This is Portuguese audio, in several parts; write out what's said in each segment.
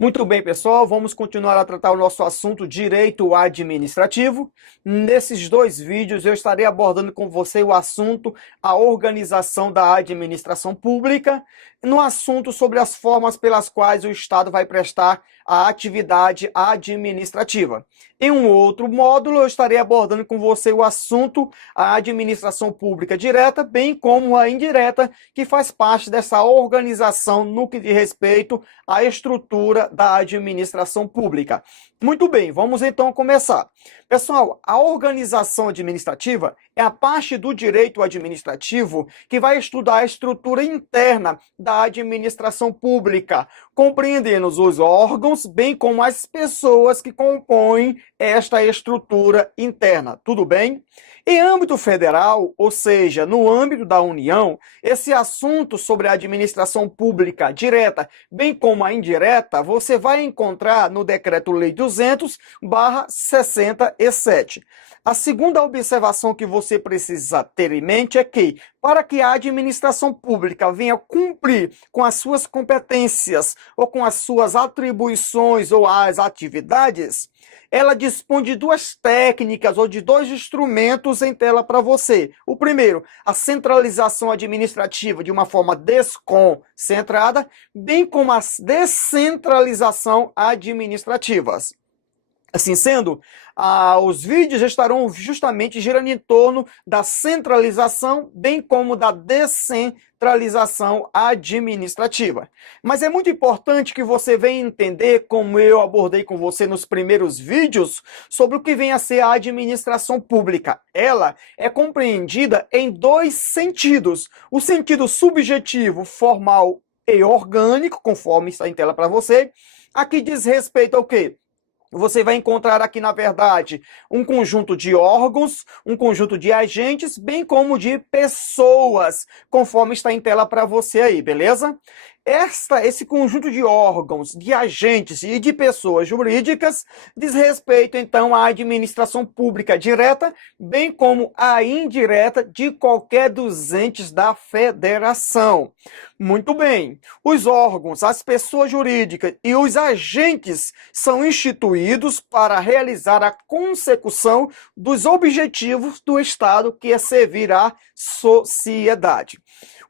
Muito bem, pessoal, vamos continuar a tratar o nosso assunto direito administrativo. Nesses dois vídeos eu estarei abordando com você o assunto a organização da administração pública, no assunto sobre as formas pelas quais o Estado vai prestar a atividade administrativa. Em um outro módulo eu estarei abordando com você o assunto a administração pública direta, bem como a indireta, que faz parte dessa organização no que diz respeito à estrutura da administração pública. Muito bem, vamos então começar. Pessoal, a organização administrativa é a parte do direito administrativo que vai estudar a estrutura interna da administração pública, compreendendo os órgãos, bem como as pessoas que compõem esta estrutura interna. Tudo bem? Em âmbito federal, ou seja, no âmbito da União, esse assunto sobre a administração pública direta, bem como a indireta, você vai encontrar no Decreto-Lei 200/67. A segunda observação que você precisa ter em mente é que, para que a administração pública venha cumprir com as suas competências ou com as suas atribuições ou as atividades, ela dispõe de duas técnicas ou de dois instrumentos em tela para você. O primeiro, a centralização administrativa de uma forma desconcentrada, bem como a descentralização administrativa. Assim sendo, os vídeos estarão justamente girando em torno da centralização, bem como da descentralização administrativa. Mas é muito importante que você venha entender, como eu abordei com você nos primeiros vídeos, sobre o que vem a ser a administração pública. Ela é compreendida em dois sentidos. O sentido subjetivo, formal e orgânico, conforme está em tela para você. Aqui diz respeito ao quê? Você vai encontrar aqui, na verdade, um conjunto de órgãos, um conjunto de agentes, bem como de pessoas, conforme está em tela para você aí, beleza? Esse conjunto de órgãos, de agentes e de pessoas jurídicas diz respeito, então, à administração pública direta, bem como à indireta de qualquer dos entes da federação. Muito bem. Os órgãos, as pessoas jurídicas e os agentes são instituídos para realizar a consecução dos objetivos do Estado, que é servir à sociedade.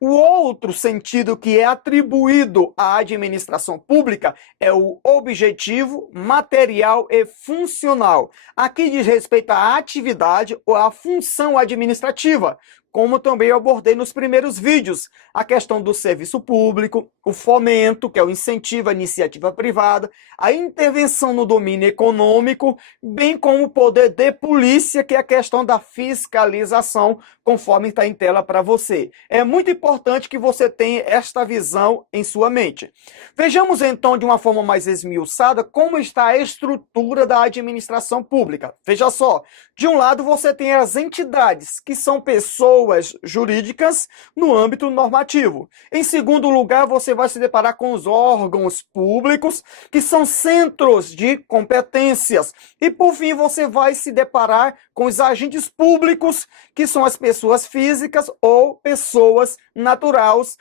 O outro sentido que é atribuído à administração pública é o objetivo material e funcional. Aqui diz respeito à atividade ou à função administrativa, como também eu abordei nos primeiros vídeos, a questão do serviço público, o fomento, que é o incentivo à iniciativa privada, a intervenção no domínio econômico, bem como o poder de polícia, que é a questão da fiscalização, conforme está em tela para você. É muito importante que você tenha esta visão em sua mente. Vejamos então, de uma forma mais esmiuçada, como está a estrutura da administração pública. Veja só, de um lado você tem as entidades, que são pessoas jurídicas no âmbito normativo. Em segundo lugar, você vai se deparar com os órgãos públicos, que são centros de competências. E, por fim, você vai se deparar com os agentes públicos, que são as pessoas físicas ou pessoas naturais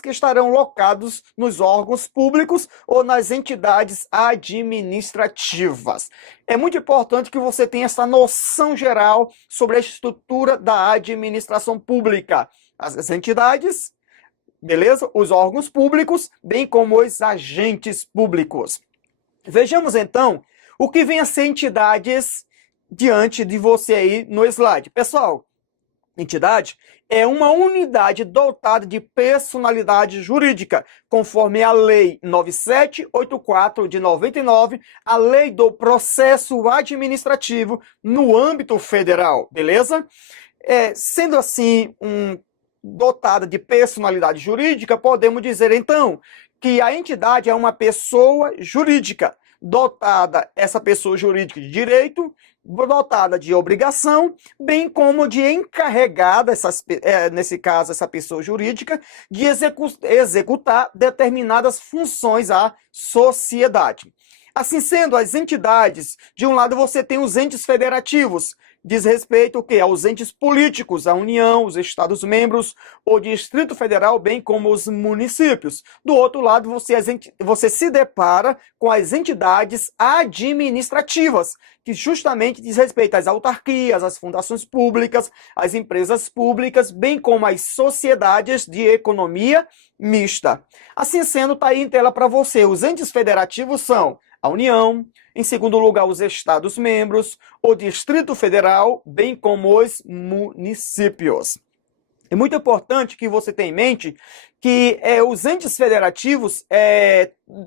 que estarão locados nos órgãos públicos ou nas entidades administrativas. É muito importante que você tenha essa noção geral sobre a estrutura da administração pública. As entidades, beleza? Os órgãos públicos, bem como os agentes públicos. Vejamos então o que vem a ser entidades diante de você aí no slide. Pessoal, entidade é uma unidade dotada de personalidade jurídica, conforme a Lei 9784 de 99, a Lei do Processo Administrativo no âmbito federal, beleza? Sendo assim, dotada de personalidade jurídica, podemos dizer então que a entidade é uma pessoa jurídica, dotada, essa pessoa jurídica, de direito, dotada de obrigação, bem como de encarregada, nesse caso, essa pessoa jurídica, de executar determinadas funções à sociedade. Assim sendo, as entidades, de um lado você tem os entes federativos, diz respeito o quê? Aos entes políticos, a União, os Estados-membros, o Distrito Federal, bem como os municípios. Do outro lado, você se depara com as entidades administrativas, que justamente diz respeito às autarquias, às fundações públicas, às empresas públicas, bem como às sociedades de economia mista. Assim sendo, está aí em tela para você. Os entes federativos são a União, em segundo lugar, os Estados-membros, o Distrito Federal, bem como os municípios. É muito importante que você tenha em mente que os entes federativos,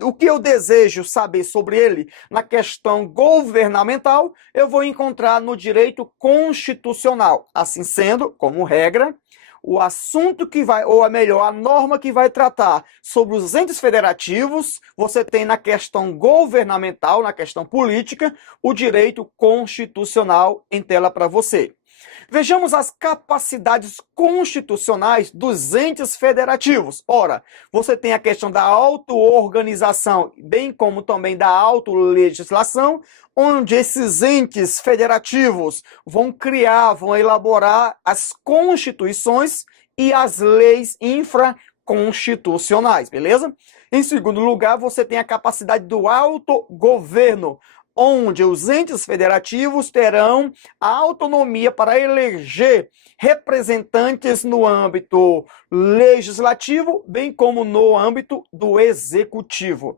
o que eu desejo saber sobre ele na questão governamental, eu vou encontrar no direito constitucional. Assim sendo, como regra, o assunto que vai, ou melhor, a norma que vai tratar sobre os entes federativos, você tem na questão governamental, na questão política, o direito constitucional em tela para você. Vejamos as capacidades constitucionais dos entes federativos. Ora, você tem a questão da auto-organização, bem como também da autolegislação, onde esses entes federativos vão criar, vão elaborar as constituições e as leis infraconstitucionais, beleza? Em segundo lugar, você tem a capacidade do autogoverno, onde os entes federativos terão a autonomia para eleger representantes no âmbito legislativo, bem como no âmbito do executivo.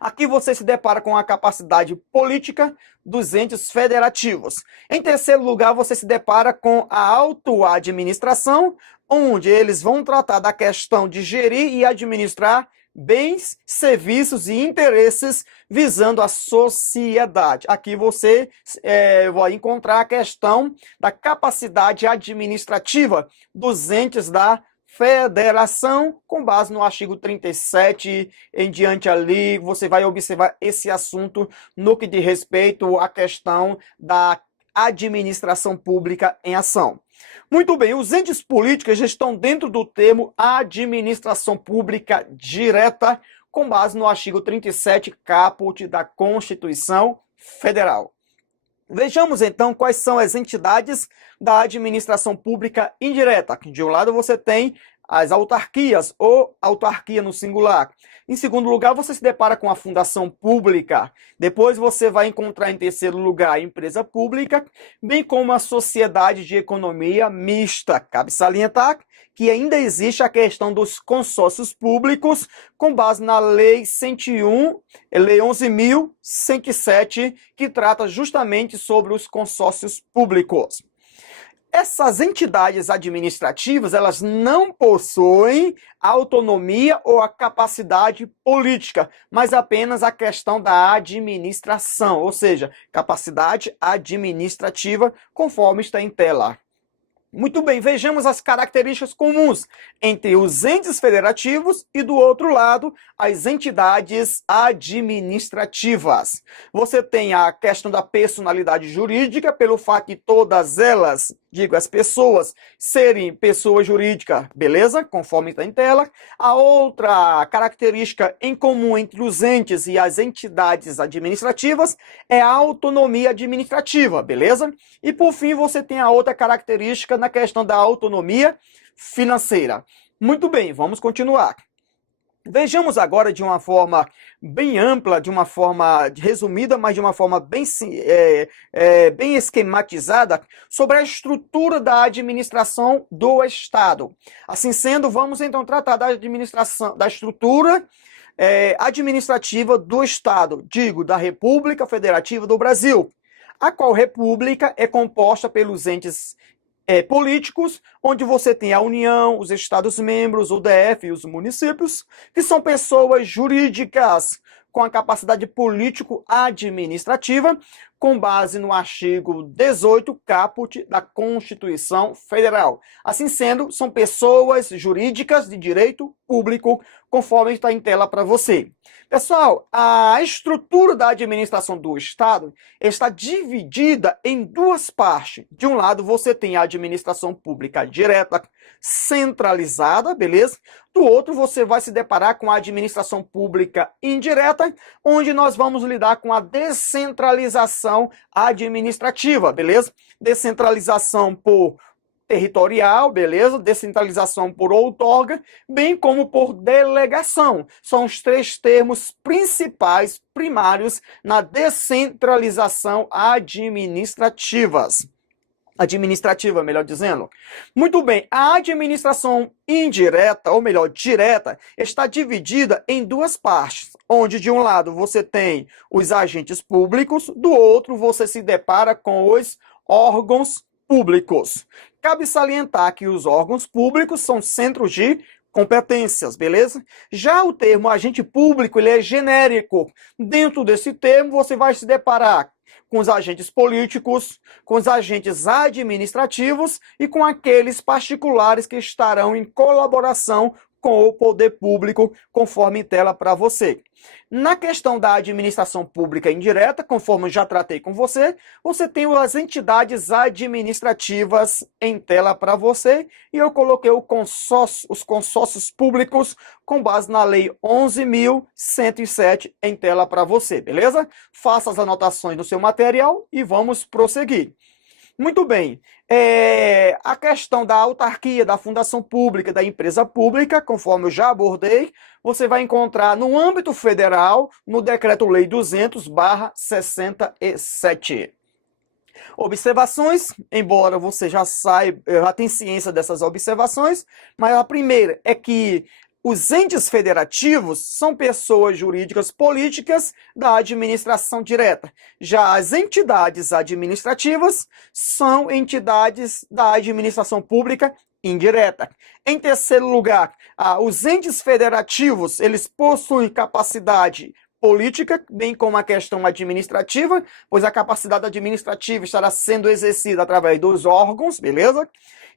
Aqui você se depara com a capacidade política dos entes federativos. Em terceiro lugar, você se depara com a autoadministração, onde eles vão tratar da questão de gerir e administrar bens, serviços e interesses visando a sociedade. Aqui você vai encontrar a questão da capacidade administrativa dos entes da federação, com base no artigo 37 em diante ali, você vai observar esse assunto no que diz respeito à questão da administração pública em ação. Muito bem, os entes políticos já estão dentro do termo administração pública direta, com base no artigo 37, caput da Constituição Federal. Vejamos então quais são as entidades da administração pública indireta. De um lado você tem as autarquias, ou autarquia no singular. Em segundo lugar, você se depara com a fundação pública. Depois você vai encontrar em terceiro lugar a empresa pública, bem como a sociedade de economia mista. Cabe salientar que ainda existe a questão dos consórcios públicos, com base na Lei 101, Lei 11.107, que trata justamente sobre os consórcios públicos. Essas entidades administrativas, elas não possuem autonomia ou a capacidade política, mas apenas a questão da administração, ou seja, capacidade administrativa, conforme está em tela. Muito bem, vejamos as características comuns entre os entes federativos e, do outro lado, as entidades administrativas. Você tem a questão da personalidade jurídica, pelo fato de todas elas, as pessoas, serem pessoa jurídica, beleza? Conforme está em tela. A outra característica em comum entre os entes e as entidades administrativas é a autonomia administrativa, beleza? E, por fim, você tem a outra característica na questão da autonomia financeira. Muito bem, vamos continuar. Vejamos agora de uma forma bem ampla, de uma forma resumida, mas de uma forma bem esquematizada, sobre a estrutura da administração do Estado. Assim sendo, vamos então tratar da estrutura administrativa do Estado, da República Federativa do Brasil, a qual república é composta pelos entes políticos, onde você tem a União, os Estados-membros, o DF e os municípios, que são pessoas jurídicas com a capacidade político-administrativa, com base no artigo 18, caput da Constituição Federal. Assim sendo, são pessoas jurídicas de direito público, conforme está em tela para você. Pessoal, a estrutura da administração do Estado está dividida em duas partes. De um lado, você tem a administração pública direta, centralizada, beleza? Do outro, você vai se deparar com a administração pública indireta, onde nós vamos lidar com a descentralização descentralização administrativa, beleza? Descentralização por territorial, beleza? Descentralização por outorga, bem como por delegação. São os três termos principais, primários, na descentralização administrativa, melhor dizendo. Muito bem, a administração indireta, ou melhor, direta, está dividida em duas partes, onde de um lado você tem os agentes públicos, do outro você se depara com os órgãos públicos. Cabe salientar que os órgãos públicos são centros de competências, beleza? Já o termo agente público, ele é genérico. Dentro desse termo, você vai se deparar com os agentes políticos, com os agentes administrativos e com aqueles particulares que estarão em colaboração com o poder público, conforme em tela para você. Na questão da administração pública indireta, conforme eu já tratei com você, você tem as entidades administrativas em tela para você, e eu coloquei os consórcios públicos com base na Lei 11.107 em tela para você, beleza? Faça as anotações do seu material e vamos prosseguir. Muito bem, a questão da autarquia, da fundação pública, da empresa pública, conforme eu já abordei, você vai encontrar no âmbito federal, no Decreto-Lei 200/67. Observações, embora você já saiba, já tenha ciência dessas observações, mas a primeira é que os entes federativos são pessoas jurídicas políticas da administração direta. Já as entidades administrativas são entidades da administração pública indireta. Em terceiro lugar, os entes federativos, eles possuem capacidade política, bem como a questão administrativa, pois a capacidade administrativa estará sendo exercida através dos órgãos, beleza?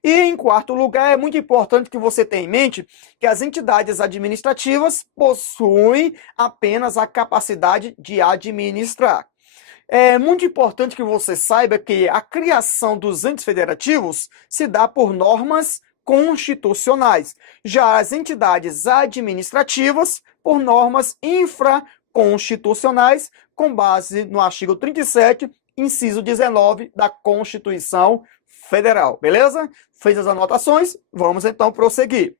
E, em quarto lugar, é muito importante que você tenha em mente que as entidades administrativas possuem apenas a capacidade de administrar. É muito importante que você saiba que a criação dos entes federativos se dá por normas constitucionais, já as entidades administrativas por normas infraconstitucionais, com base no artigo 37, inciso 19 da Constituição Federal, beleza? Fez as anotações? Vamos então prosseguir.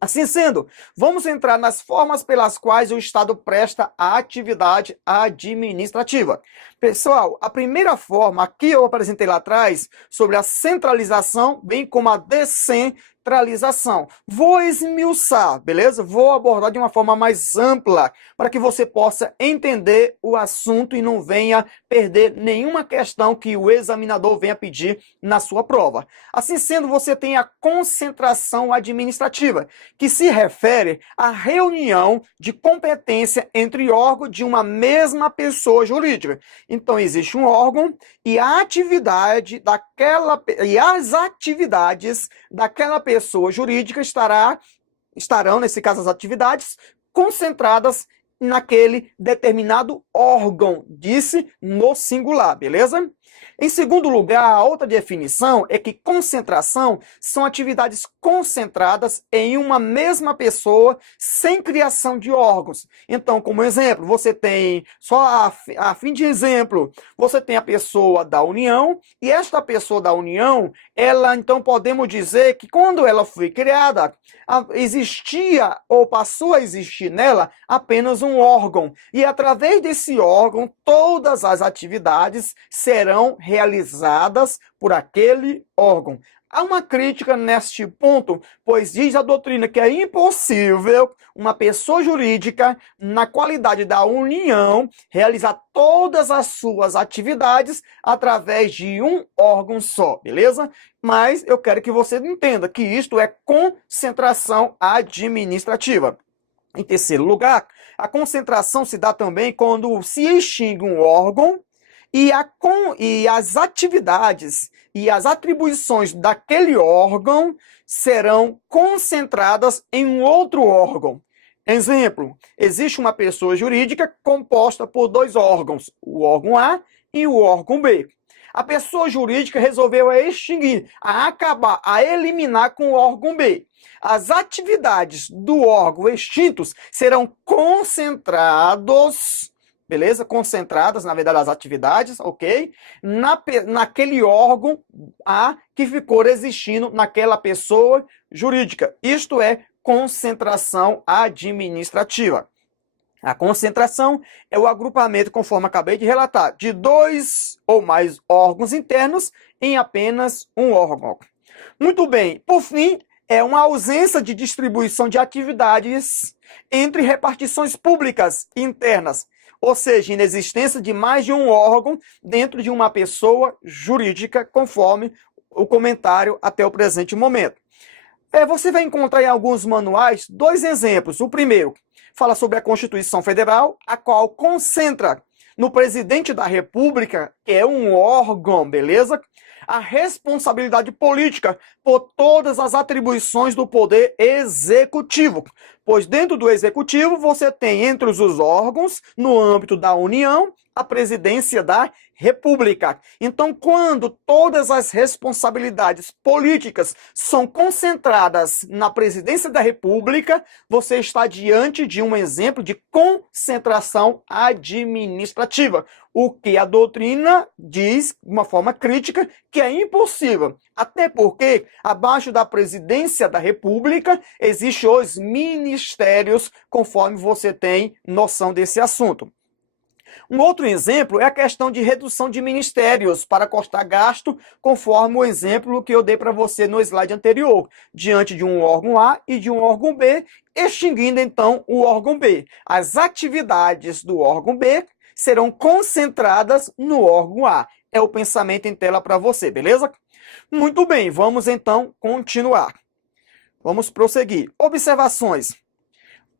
Assim sendo, vamos entrar nas formas pelas quais o Estado presta a atividade administrativa. Pessoal, a primeira forma, aqui eu apresentei lá atrás, sobre a centralização, bem como a descentralização. Vou esmiuçar, beleza? Vou abordar de uma forma mais ampla, para que você possa entender o assunto e não venha perder nenhuma questão que o examinador venha pedir na sua prova. Assim sendo, você tem a concentração administrativa, que se refere à reunião de competência entre órgãos de uma mesma pessoa jurídica. Então, existe um órgão e as atividades daquela pessoa jurídica estarão, nesse caso, as atividades concentradas naquele determinado órgão, disse no singular, beleza? Em segundo lugar, a outra definição é que concentração são atividades concentradas em uma mesma pessoa sem criação de órgãos. Então, como exemplo, você tem, só a fim de exemplo, você tem a pessoa da União, e esta pessoa da União, ela, então, podemos dizer que quando ela foi criada, existia ou passou a existir nela apenas um órgão. E através desse órgão, todas as atividades serão realizadas por aquele órgão. Há uma crítica neste ponto, pois diz a doutrina que é impossível uma pessoa jurídica, na qualidade da União, realizar todas as suas atividades através de um órgão só, beleza? Mas eu quero que você entenda que isto é concentração administrativa. Em terceiro lugar, a concentração se dá também quando se extingue um órgão e as atividades e as atribuições daquele órgão serão concentradas em um outro órgão. Exemplo, existe uma pessoa jurídica composta por dois órgãos, o órgão A e o órgão B. A pessoa jurídica resolveu extinguir, acabar, eliminar com o órgão B. As atividades do órgão extintos serão concentrados beleza? Concentradas, na verdade, as atividades, ok? Naquele órgão A que ficou existindo naquela pessoa jurídica. Isto é concentração administrativa. A concentração é o agrupamento, conforme acabei de relatar, de 2 ou mais órgãos internos em apenas um órgão. Muito bem. Por fim, é uma ausência de distribuição de atividades entre repartições públicas internas, ou seja, inexistência de mais de um órgão dentro de uma pessoa jurídica, conforme o comentário até o presente momento. Você vai encontrar em alguns manuais 2 exemplos. O primeiro fala sobre a Constituição Federal, a qual concentra no presidente da República, que é um órgão, beleza? A responsabilidade política por todas as atribuições do poder executivo. Pois dentro do executivo você tem entre os órgãos, no âmbito da União, a presidência da República. Então, quando todas as responsabilidades políticas são concentradas na presidência da República, você está diante de um exemplo de concentração administrativa, o que a doutrina diz, de uma forma crítica, que é impossível. Até porque, abaixo da presidência da República, existem os ministérios, conforme você tem noção desse assunto. Um outro exemplo é a questão de redução de ministérios para cortar gasto, conforme o exemplo que eu dei para você no slide anterior, diante de um órgão A e de um órgão B, extinguindo então o órgão B. As atividades do órgão B serão concentradas no órgão A. É o pensamento em tela para você, beleza? Muito bem, vamos então continuar. Vamos prosseguir. Observações.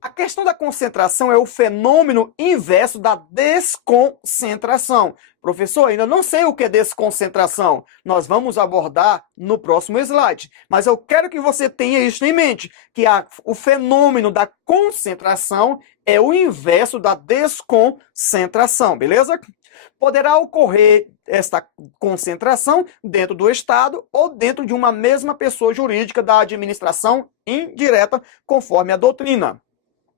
A questão da concentração é o fenômeno inverso da desconcentração. Professor, ainda não sei o que é desconcentração. Nós vamos abordar no próximo slide. Mas eu quero que você tenha isso em mente, que o fenômeno da concentração é o inverso da desconcentração, beleza? Poderá ocorrer esta concentração dentro do Estado ou dentro de uma mesma pessoa jurídica da administração indireta, conforme a doutrina.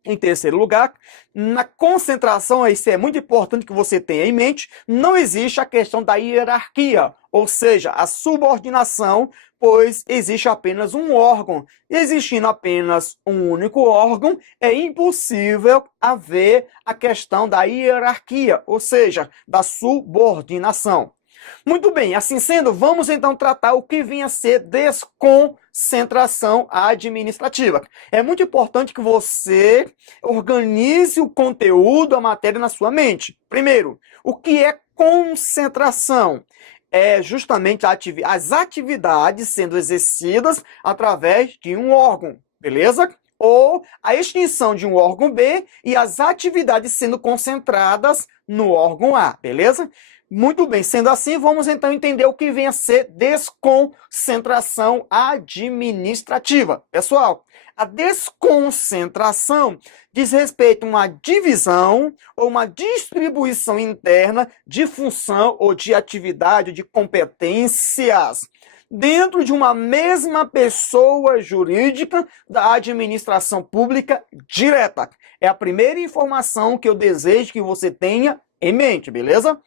Em terceiro lugar, na concentração, isso é muito importante que você tenha em mente, não existe a questão da hierarquia, ou seja, a subordinação, pois existe apenas um órgão. Existindo apenas um único órgão, é impossível haver a questão da hierarquia, ou seja, da subordinação. Muito bem, assim sendo, vamos então tratar o que vem a ser desconcentração administrativa. É muito importante que você organize o conteúdo, a matéria na sua mente. Primeiro, o que é concentração? É justamente as atividades sendo exercidas através de um órgão, beleza? Ou a extinção de um órgão B e as atividades sendo concentradas no órgão A, beleza? Muito bem, sendo assim, vamos então entender o que vem a ser desconcentração administrativa. Pessoal, a desconcentração diz respeito a uma divisão ou uma distribuição interna de função ou de atividade, de competências, dentro de uma mesma pessoa jurídica da administração pública direta. É a primeira informação que eu desejo que você tenha em mente, beleza?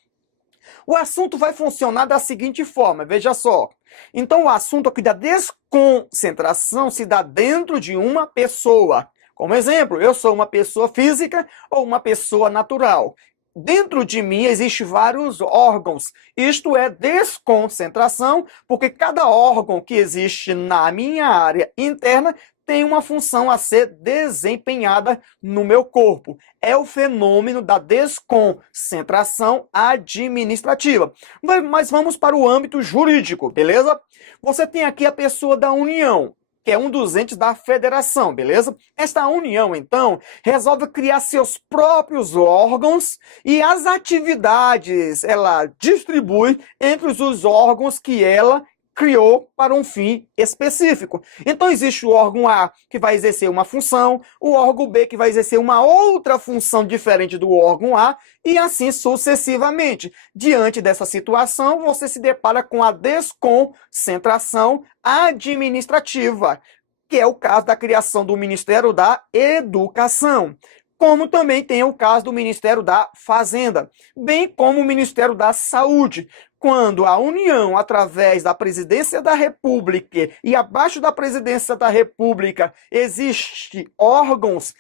O assunto vai funcionar da seguinte forma, veja só. Então, o assunto aqui da desconcentração se dá dentro de uma pessoa. Como exemplo, eu sou uma pessoa física ou uma pessoa natural. Dentro de mim existem vários órgãos. Isto é desconcentração, porque cada órgão que existe na minha área interna tem uma função a ser desempenhada no meu corpo. É o fenômeno da desconcentração administrativa. Mas vamos para o âmbito jurídico, beleza? Você tem aqui a pessoa da União, que é um dos entes da federação, beleza? Esta união, então, resolve criar seus próprios órgãos e as atividades ela distribui entre os órgãos que ela criou para um fim específico. Então, existe o órgão A, que vai exercer uma função, o órgão B, que vai exercer uma outra função diferente do órgão A, e assim sucessivamente. Diante dessa situação, você se depara com a desconcentração administrativa, que é o caso da criação do Ministério da Educação. como também tem o caso do Ministério da Fazenda, bem como o Ministério da Saúde, quando a União, através da Presidência da República e abaixo da Presidência da República, existem órgãos,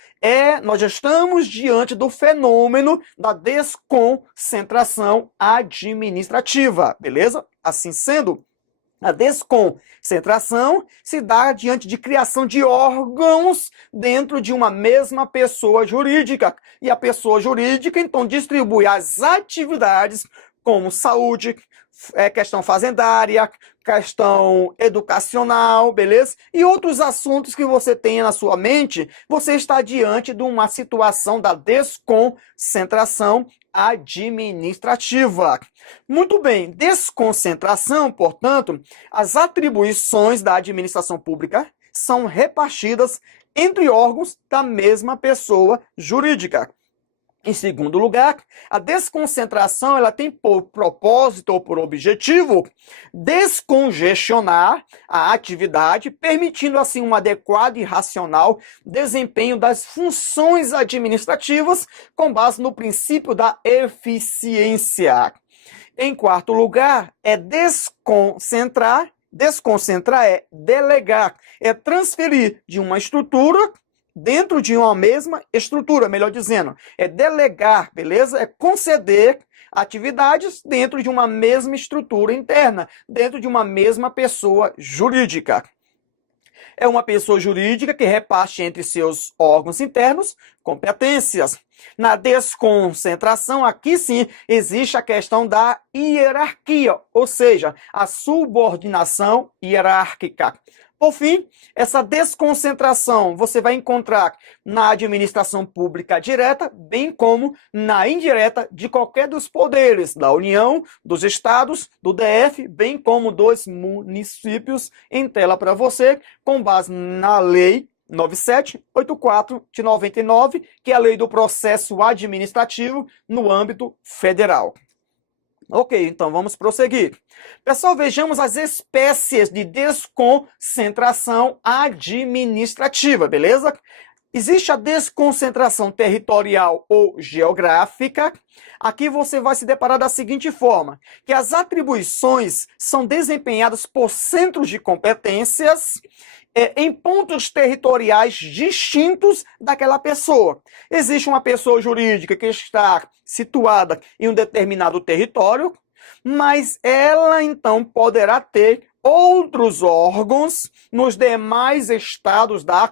nós já estamos diante do fenômeno da desconcentração administrativa, beleza? Assim sendo, a desconcentração se dá diante de criação de órgãos dentro de uma mesma pessoa jurídica. E a pessoa jurídica, então, distribui as atividades como saúde, questão fazendária, questão educacional, beleza? E outros assuntos que você tenha na sua mente, você está diante de uma situação da desconcentração administrativa. Muito bem, desconcentração, portanto, as atribuições da administração pública são repartidas entre órgãos da mesma pessoa jurídica. Em segundo lugar, a desconcentração ela tem por propósito ou por objetivo descongestionar a atividade, permitindo assim um adequado e racional desempenho das funções administrativas com base no princípio da eficiência. Em quarto lugar, é desconcentrar. Desconcentrar é delegar, é transferir de uma estrutura dentro de uma mesma estrutura, melhor dizendo, é delegar, beleza? É conceder atividades dentro de uma mesma estrutura interna, dentro de uma mesma pessoa jurídica. É uma pessoa jurídica que reparte entre seus órgãos internos competências. Na desconcentração, aqui sim, existe a questão da hierarquia, ou seja, a subordinação hierárquica. Por fim, essa desconcentração você vai encontrar na administração pública direta, bem como na indireta de qualquer dos poderes, da União, dos estados, do DF, bem como dos municípios, em tela para você, com base na Lei 9784 de 99, que é a Lei do Processo Administrativo no âmbito federal. Ok, então vamos prosseguir. Pessoal, vejamos as espécies de desconcentração administrativa, beleza? Existe a desconcentração territorial ou geográfica. Aqui você vai se deparar da seguinte forma, que as atribuições são desempenhadas por centros de competências em pontos territoriais distintos daquela pessoa. Existe uma pessoa jurídica que está situada em um determinado território, mas ela então poderá ter outros órgãos nos demais estados da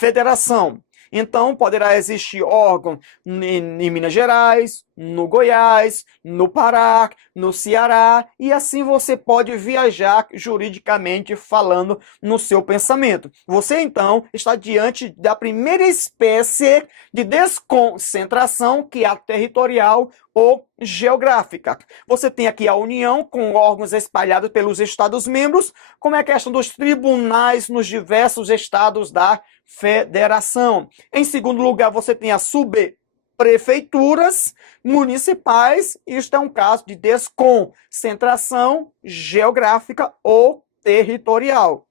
federação. Então, poderá existir órgão em Minas Gerais, no Goiás, no Pará, no Ceará, e assim você pode viajar juridicamente falando no seu pensamento. Você, então, está diante da primeira espécie de desconcentração, que é a territorial ou geográfica. Você tem aqui a União com órgãos espalhados pelos Estados-membros, como é a questão dos tribunais nos diversos estados da federação. Em segundo lugar, você tem as subprefeituras municipais. Isto é um caso de desconcentração geográfica ou territorial.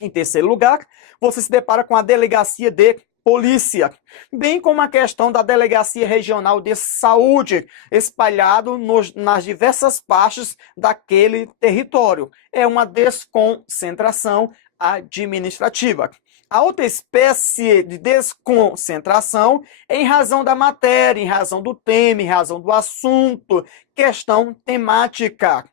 Em terceiro lugar, você se depara com a delegacia de polícia, bem como a questão da delegacia regional de saúde, espalhado nas diversas partes daquele território. É uma desconcentração administrativa. A outra espécie de desconcentração é em razão da matéria, em razão do tema, em razão do assunto, questão temática.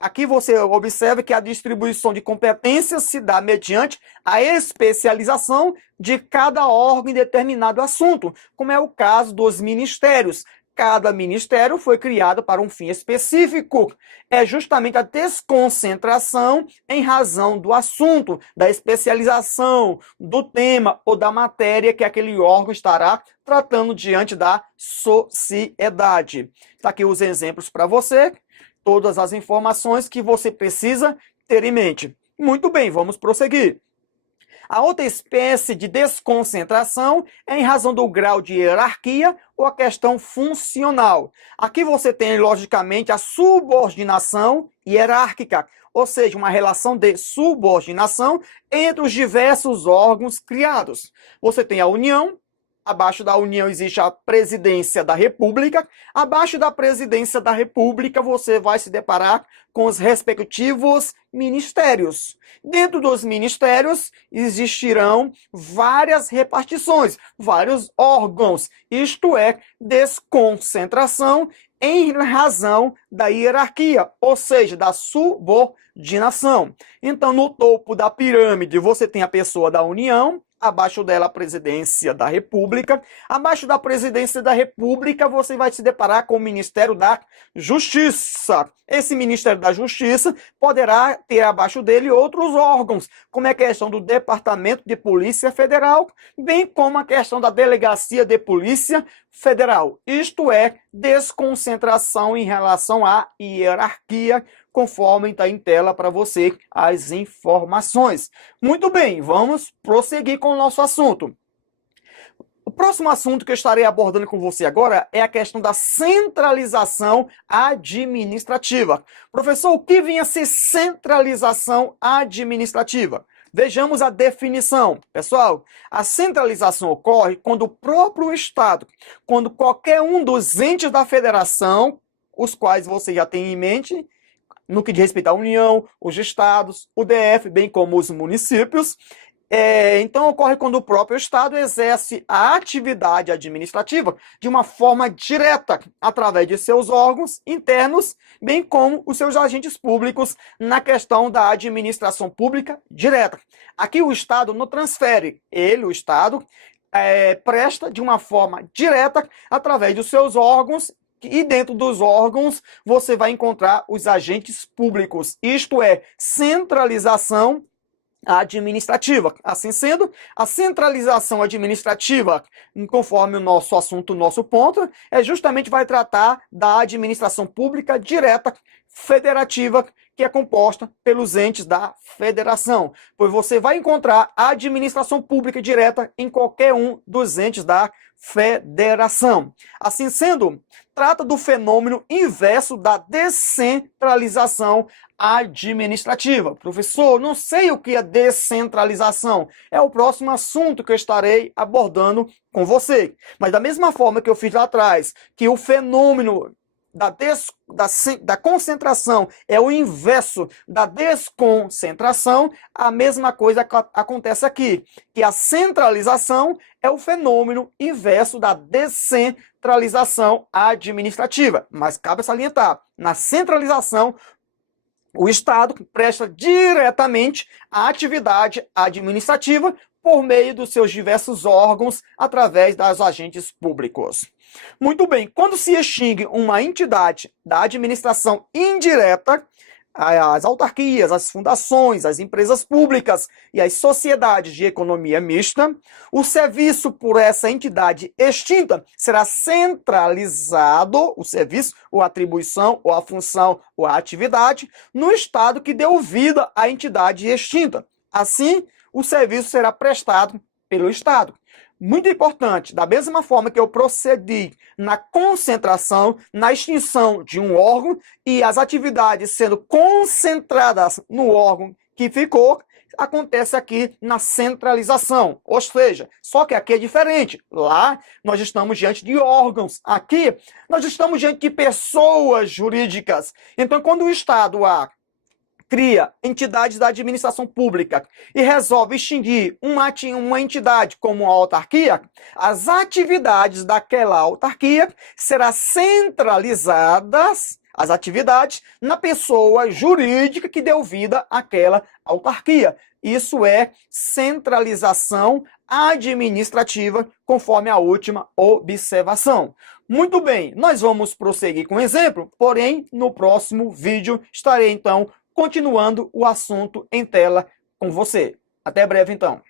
Aqui você observa que a distribuição de competências se dá mediante a especialização de cada órgão em determinado assunto, como é o caso dos ministérios. Cada ministério foi criado para um fim específico. É justamente a desconcentração em razão do assunto, da especialização, do tema ou da matéria que aquele órgão estará tratando diante da sociedade. Está aqui os exemplos para você, todas as informações que você precisa ter em mente. Muito bem, vamos prosseguir. A outra espécie de desconcentração é em razão do grau de hierarquia ou a questão funcional. Aqui você tem, logicamente, a subordinação hierárquica, ou seja, uma relação de subordinação entre os diversos órgãos criados. Você tem a União, Abaixo da União existe a Presidência da República. Abaixo da Presidência da República, você vai se deparar com os respectivos ministérios. Dentro dos ministérios existirão várias repartições, vários órgãos, isto é, desconcentração em razão da hierarquia, ou seja, da subordinação. Então, no topo da pirâmide, você tem a pessoa da União, abaixo dela a Presidência da República. Abaixo da Presidência da República, você vai se deparar com o Ministério da Justiça. Esse Ministério da Justiça poderá ter abaixo dele outros órgãos, como é a questão do Departamento de Polícia Federal, bem como a questão da Delegacia de Polícia Federal. Isto é, desconcentração em relação à hierarquia, conforme está em tela para você as informações. Muito bem, vamos prosseguir com o nosso assunto. O próximo assunto que eu estarei abordando com você agora é a questão da centralização administrativa. Professor, o que vem a ser centralização administrativa? Vejamos a definição. Pessoal, a centralização ocorre quando o próprio Estado, quando qualquer um dos entes da federação, os quais você já tem em mente, no que diz respeito à União, os estados, o DF, bem como os municípios. Então, ocorre quando o próprio Estado exerce a atividade administrativa de uma forma direta, através de seus órgãos internos, bem como os seus agentes públicos na questão da administração pública direta. Aqui o Estado não transfere, o Estado, presta de uma forma direta através dos seus órgãos. E dentro dos órgãos você vai encontrar os agentes públicos, isto é, centralização administrativa. Assim sendo, a centralização administrativa, conforme o nosso assunto, o nosso ponto, justamente vai tratar da administração pública direta federativa, que é composta pelos entes da federação, pois você vai encontrar a administração pública direta em qualquer um dos entes da federação. Assim sendo, trata do fenômeno inverso da descentralização administrativa. Professor, não sei o que é descentralização. É o próximo assunto que eu estarei abordando com você. Mas da mesma forma que eu fiz lá atrás, que o fenômeno da concentração é o inverso da desconcentração, a mesma coisa acontece aqui, que a centralização é o fenômeno inverso da descentralização administrativa. Mas cabe salientar, na centralização, o Estado presta diretamente a atividade administrativa por meio dos seus diversos órgãos, através dos agentes públicos. Muito bem, quando se extingue uma entidade da administração indireta, as autarquias, as fundações, as empresas públicas e as sociedades de economia mista, o serviço por essa entidade extinta será centralizado, o serviço, ou a atribuição, ou a função, ou a atividade, no Estado que deu vida à entidade extinta. Assim, o serviço será prestado pelo Estado. Muito importante, da mesma forma que eu procedi na concentração, na extinção de um órgão e as atividades sendo concentradas no órgão que ficou, acontece aqui na centralização, ou seja, só que aqui é diferente. Lá nós estamos diante de órgãos, aqui nós estamos diante de pessoas jurídicas. Então, quando o Estado cria entidades da administração pública e resolve extinguir uma entidade como a autarquia, as atividades daquela autarquia serão centralizadas, as atividades, na pessoa jurídica que deu vida àquela autarquia. Isso é centralização administrativa, conforme a última observação. Muito bem, nós vamos prosseguir com o exemplo, porém, no próximo vídeo estarei, então, continuando o assunto em tela com você. Até breve, então.